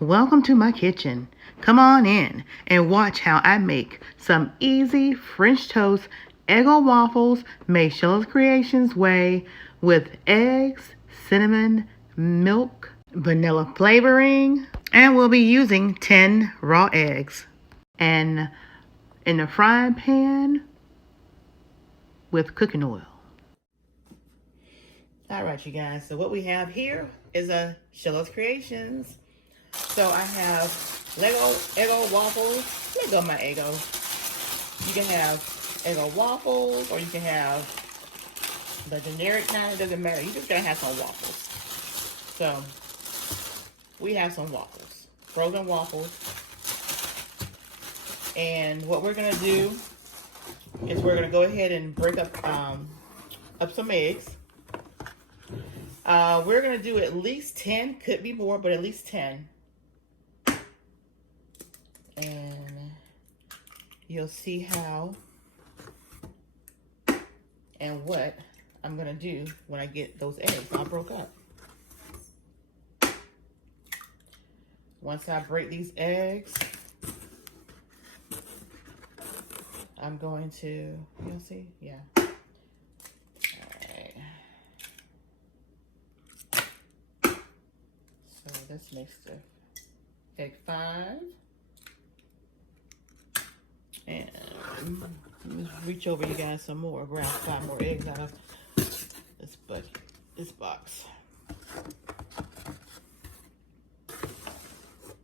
Welcome to my kitchen. Come on in and watch how I make some easy French toast Eggo waffles made Sheila's Creations way with eggs, cinnamon, milk, vanilla flavoring, and we'll be using 10 raw eggs. And in the frying pan with cooking oil. All right, you guys. So what we have here is a Sheila's Creations. So I have Eggo Waffles. Letgomyeggo. You can have Eggo Waffles, or you can have the generic kind. It doesn't matter. You just gotta have some waffles. So we have some waffles, frozen waffles. And what we're gonna do is we're gonna go ahead and break up some eggs. We're gonna do at least 10, could be more, but at least 10. And you'll see how and what I'm gonna do when I get those eggs all broke up. Once I break these eggs, I'm going to, you'll see, yeah. All right. So let's mix the egg 5. And let's reach over you guys some more. Grab 5 more eggs out of this box.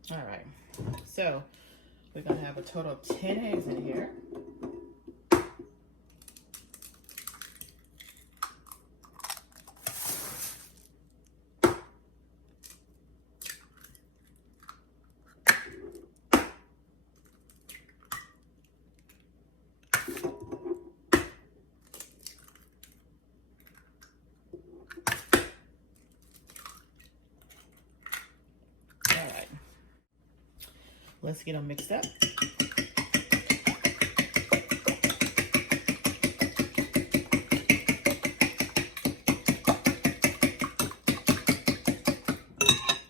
All right. So we're gonna have a total of 10 eggs in here. Let's get them mixed up.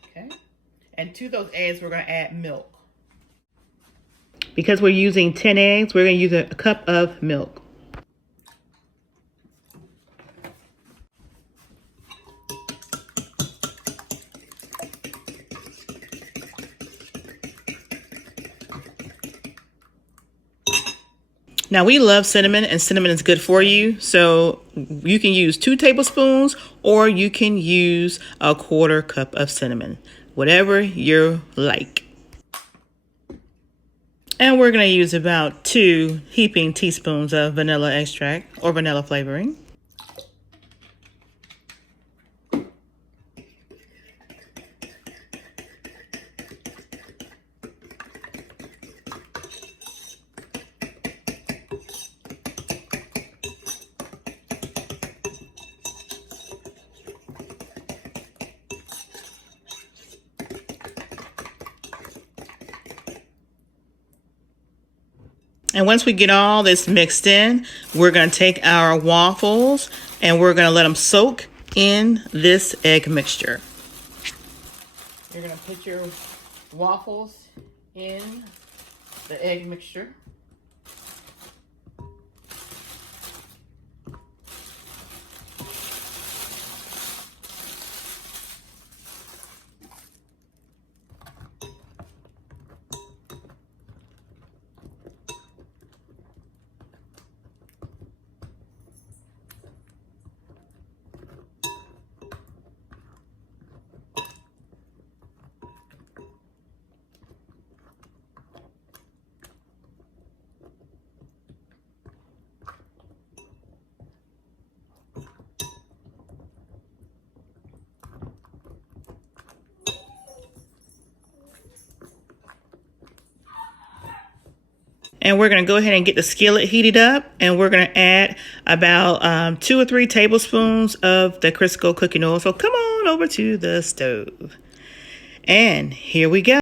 Okay. And to those eggs, we're going to add milk. Because we're using 10 eggs, we're going to use a cup of milk. Now, we love cinnamon, and cinnamon is good for you. So you can use 2 tablespoons, or you can use a 1/4 cup of cinnamon, whatever you like. And we're going to use about 2 heaping teaspoons of vanilla extract or vanilla flavoring. And once we get all this mixed in, we're going to take our waffles and we're going to let them soak in this egg mixture. You're going to put your waffles in the egg mixture. And we're going to go ahead and get the skillet heated up, and we're going to add about 2 or 3 tablespoons of the Crisco cooking oil. So come on over to the stove. And here we go.